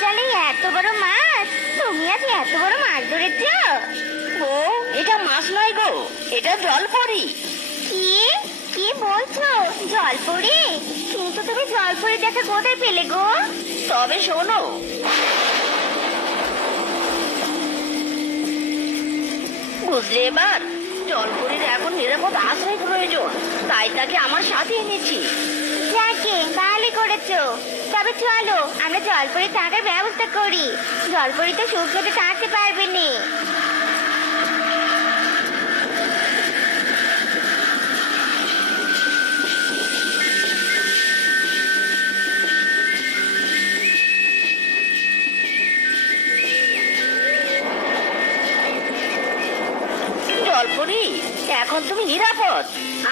জালে এত বড় মাছ? তুমি আজ এত বড় মাছ ধরেছ? ও এটা মাছ নয় গো এটা জলপরি। কি? কি বলছো? জলপরি? কিন্তু তুমি জলপরি দেখা কোথায় পেলে গো? তবে শোনো। বুঝলে এবার? জলপরির এখন নিরাপদ আশ্রয় প্রয়োজন তাই তাকে আমার সাথে এনেছি। ভালোই করেছ। তবে চলো, আমরা জলপুরি থাকার ব্যবস্থা করি। জলপরি তো সূর্যটা থাকতে পারবে না। এখন তুমি নিরাপদ।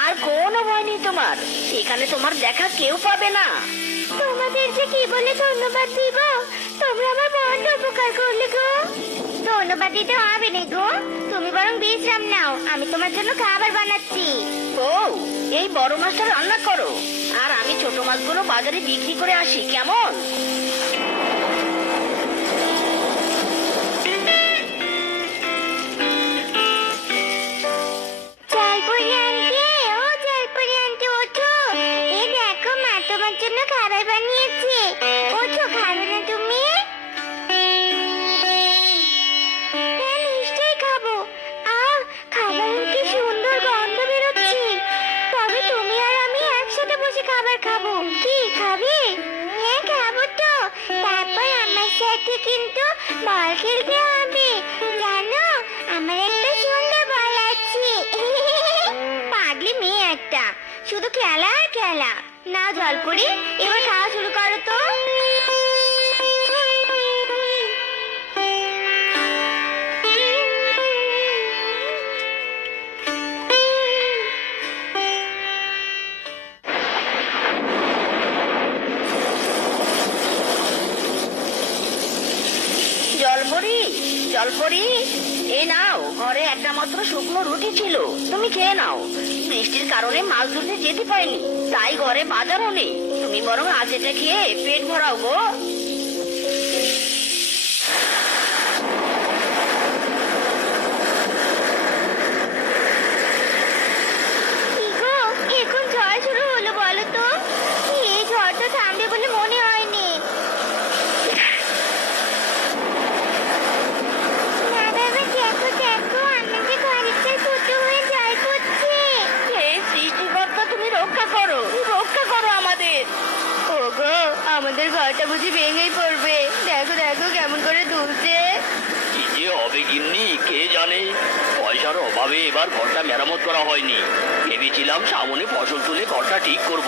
আর কোনো ভয় নেই তোমার। এখানে তোমার দেখা কেউ পাবে না। তোমাদের যে কি বলে ধন্যবাদ দিব? তোমরা আমার বড্ড উপকার করলে গো। ধন্যবাদ দিতে হবে না গো। তুমি বরং বিশ্রাম নাও। আমি তোমার জন্য খাবার বানাচ্ছি। ও এই বড় মাছটা রান্না করো। আর আমি ছোট মাছগুলো বাজারে বিক্রি করে আসি কেমন? বানিয়েছে। ওঠো খাবে না তুমি। হ্যাঁ নিশ্চয়ই সুন্দর গন্ধ বেরোচ্ছে। তুমি আর আমি একসাথে বসে খাবার খাব। কি, খাবে? হ্যাঁ খাব তো। তারপর আমার সাথে কিন্তু বল খেলতে হবে। জানো, আমার একটা সুন্দর বল আছে। পাগলি মেয়ে একটা। শুধু খেলা আর খেলা। না জলপুরি এবার খাওয়া শুরু করো তো। জলপরি জলপরি এই নাও, ঘরে একটা মাত্র শুকনো রুটি ছিল। তুমি খেয়ে নাও। বৃষ্টির কারণে মাছ ধরতে যেতে পারিনি। তাই ঘরে বাজারও নেই। তুমি বরং আজ এটা খেয়ে পেট ভরাও গো কি গো এখন ঝড় শুরু হলো বলো তো এই ঝড়টা থামবে বলে মনে হয়নি না বাবা দেখো দেখো আমাদের ঘরের ছোট হয়ে জল পড়ছে হে সৃষ্টিকর্তা তুমি রক্ষা করো রক্ষা করো আমাদের ওগো আমাদের ঘরটা বুঝি ভেঙেই পড়বে। দেখো দেখো কেমন করে দুলছে। কি যে হবে গিন্নি কে জানে? পয়সার অভাবে এবার ঘরটা মেরামত করা হয়নি। ভেবেছিলাম সামনে ফসল তুলে ঘরটা ঠিক করব।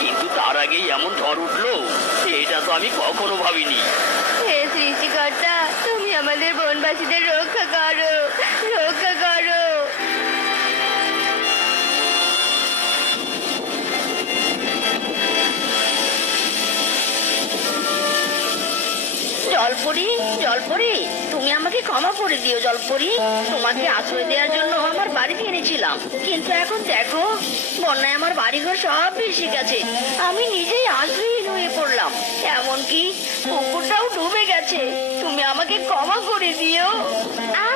কিন্তু তার আগেই এমন ঝড় উঠল এটা তো আমি কখনো ভাবিনি। হে সৃষ্টিকর্তা তুমি আমাদের বনবাসীদের রক্ষা করো। রক্ষা জলপরি জলপরি, তুমি আমাকে ক্ষমা করে দিও জলপরি। তোমাকে আশ্রয় দেওয়ার জন্য আমার বাড়িতে এনেছিলাম। কিন্তু এখন দেখো, বন্যায় আমার বাড়িঘর সব ভেসে গেছে। আমি নিজেই আশ্রয়হীন হয়ে পড়লাম। এমনকি পুকুরটাও ডুবে গেছে। তুমি আমাকে ক্ষমা করে দিও। আহা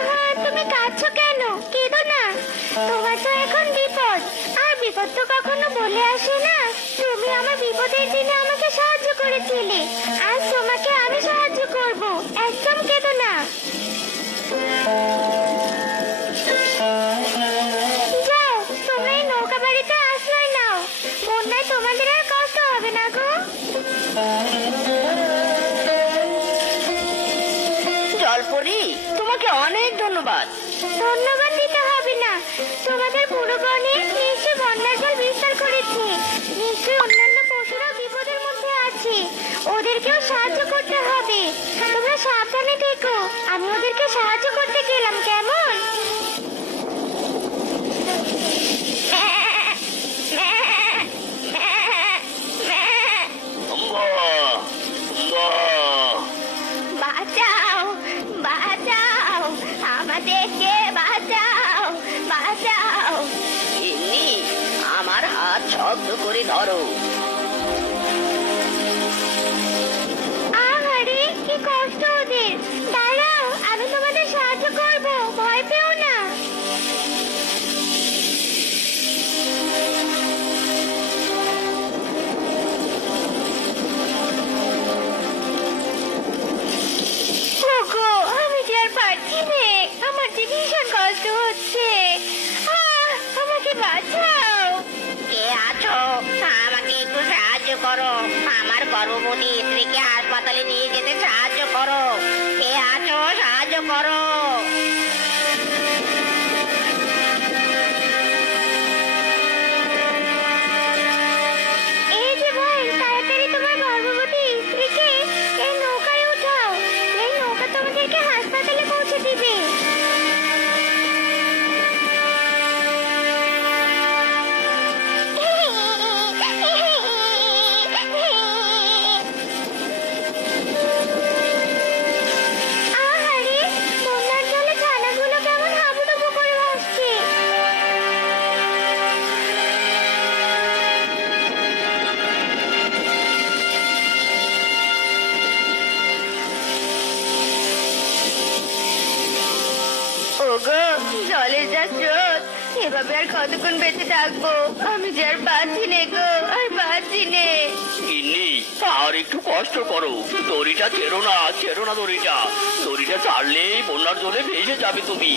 বিপদ তো কখনো বলে আসে না। তুমি আমার বিপদের দিনে আমাকে সাহায্য করেছিলে। আজ তোমাকে আমি সাহায্য করব। একদম কেঁদো না। যাও তোমরা এই নৌকা বাড়িতে আশ্রয় নাও। বন্যায় তোমাদের আর কষ্ট হবে না গো। জলপরি তোমাকে অনেক ধন্যবাদ। ধন্যবাদ দিতে হবে না। তোমাদের পুরো বনে আমি ওদেরকে সাহায্য করতে গেলাম কেমন। বাঁচাও বাঁচাও আমাদেরকে বাঁচাও বাঁচাও। আমার হাত শব্দ করে ধরো। করো ওগো জলে যা স্রোত এভাবে আর কতক্ষণ বেঁচে থাকব? আমি যে আর বাঁচি নে গো, আর বাঁচি নে। গিন্নি, আর একটু কষ্ট করো। দড়িটা ছেড়ো না ছেড়ো না দড়িটা। দড়িটা ছাড়লেই বন্যার জলে ভেসে যাবে তুমি।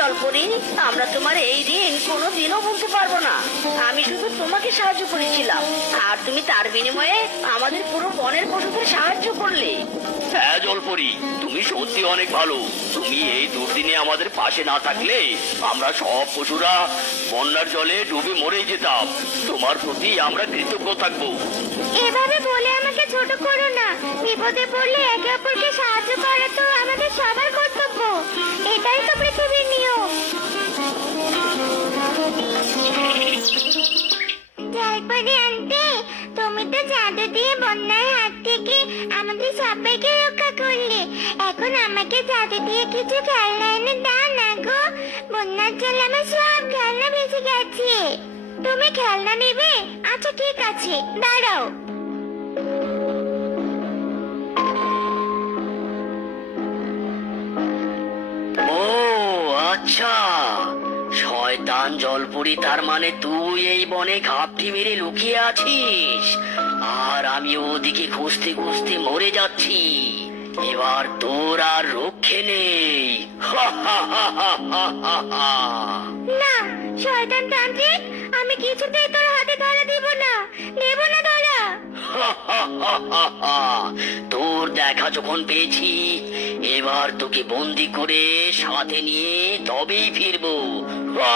জলপরি আমরা তোমার এই ঋণ কোনোদিনও ভুলতে পারব না। আমি শুধু তোমাকে সাহায্য করেছিলাম আর তুমি তার বিনিময়ে আমাদের পুরো বনের পশুদের সাহায্য করলে। হ্যাঁ জলপরি তুমি সত্যি অনেক ভালো। তুমি এই দুর্দিনে আমাদের পাশে না থাকলে আমরা সব পশুরা বন্যার জলে ডুবে মরে যেতাম। তোমার প্রতি আমরা কৃতজ্ঞ থাকব। এভাবে বলে আমাকে ছোট করো না। বিপদে পড়লে একে অপরকে সাহায্য করা তো আমাদের সবার এটাই তো পৃথিবীর নিয়ম। জলপরি আন্টি, তুমি তো জাদু দিয়ে বন্যার হাত থেকে আমাদের সবাইকে রক্ষা করলে। এখন আমাকে জাদু দিয়ে কিছু খেলনা এনে দাও না গো। বন্যার জলে আমার সব খেলনা ভেসে গেছে। তুমি খেলনা নেবে? আচ্ছা ঠিক আছে, দাঁড়াও। আচ্ছা। শয়তান জলপুরি, তার মানে তুই এই বনে ঘাপটি মেরে লুকিয়ে আছিস? আর আমি ওদিকে খুঁজতে খুঁজতে মরে যাচ্ছি। এবার তোর আর রক্ষে নেই। না, শয়তান তান্ত্রিক, আমি কিছুতেই তোর তোর দেখা যখন পেয়েছি, এবার তোকে বন্দি করে সাথে নিয়ে তবেই ফিরবো।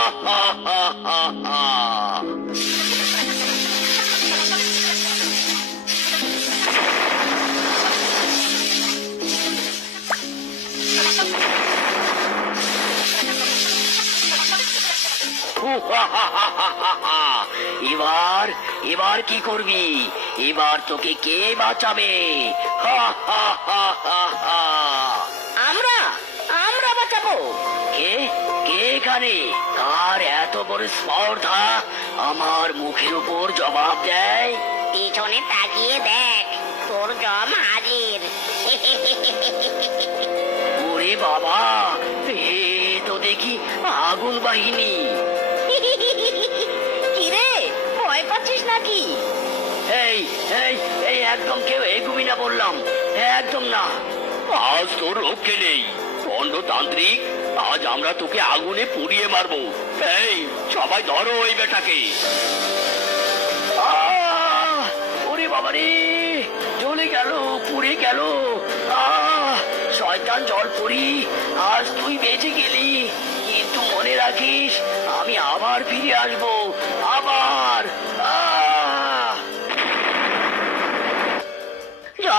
এবার এবার কি করবি? এবার তোকে কে বাঁচাবে? হা হা হা হা হা। আমরা? আমরা বাঁচাবো। কে? কে এখানে? কার এত বড় স্পর্ধা? আমার মুখের উপর জবাব দেয়। পিছনে তাকিয়ে দেখ তোর জম হাজির। ওরে বাবা এ তো দেখি আগুন বাহিনী। কিরে ভয় পাচ্ছিস নাকি? এই এই এই একদম কেউ এগুবি না বললাম। একদম না। আজ তোর রক্ষে নেই। তান্ত্রিক আজ আমরা তোকে আগুনে পুড়িয়ে মারবো। এই সবাই ধরো ওই বেটাকে। ওরে বাবারে জ্বলে গেল পুড়ে গেল। শয়তান জল পড়ি আজ তুই বেঁচে গেলি। কিন্তু মনে রাখিস আমি আবার ফিরে আসব।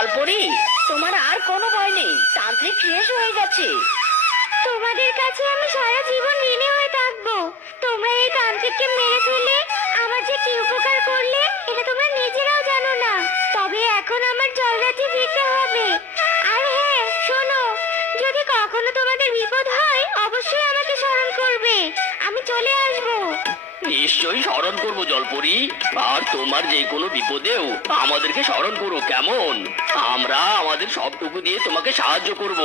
তারপরে তোমার আর কোনো ভয় নেই। তান্ত্রিক শেষ হয়ে গেছে। তোমাদের কাছে আমি সারা জীবন ঋণী হয়ে থাকব। তোমরা এই তান্ত্রিককে মেরে ফেলে করি আর তোমার যে কোনো বিপদেও আমাদেরকে স্মরণ করো, কেমন? আমরা আমাদের সবটুকু দিয়ে তোমাকে সাহায্য করব।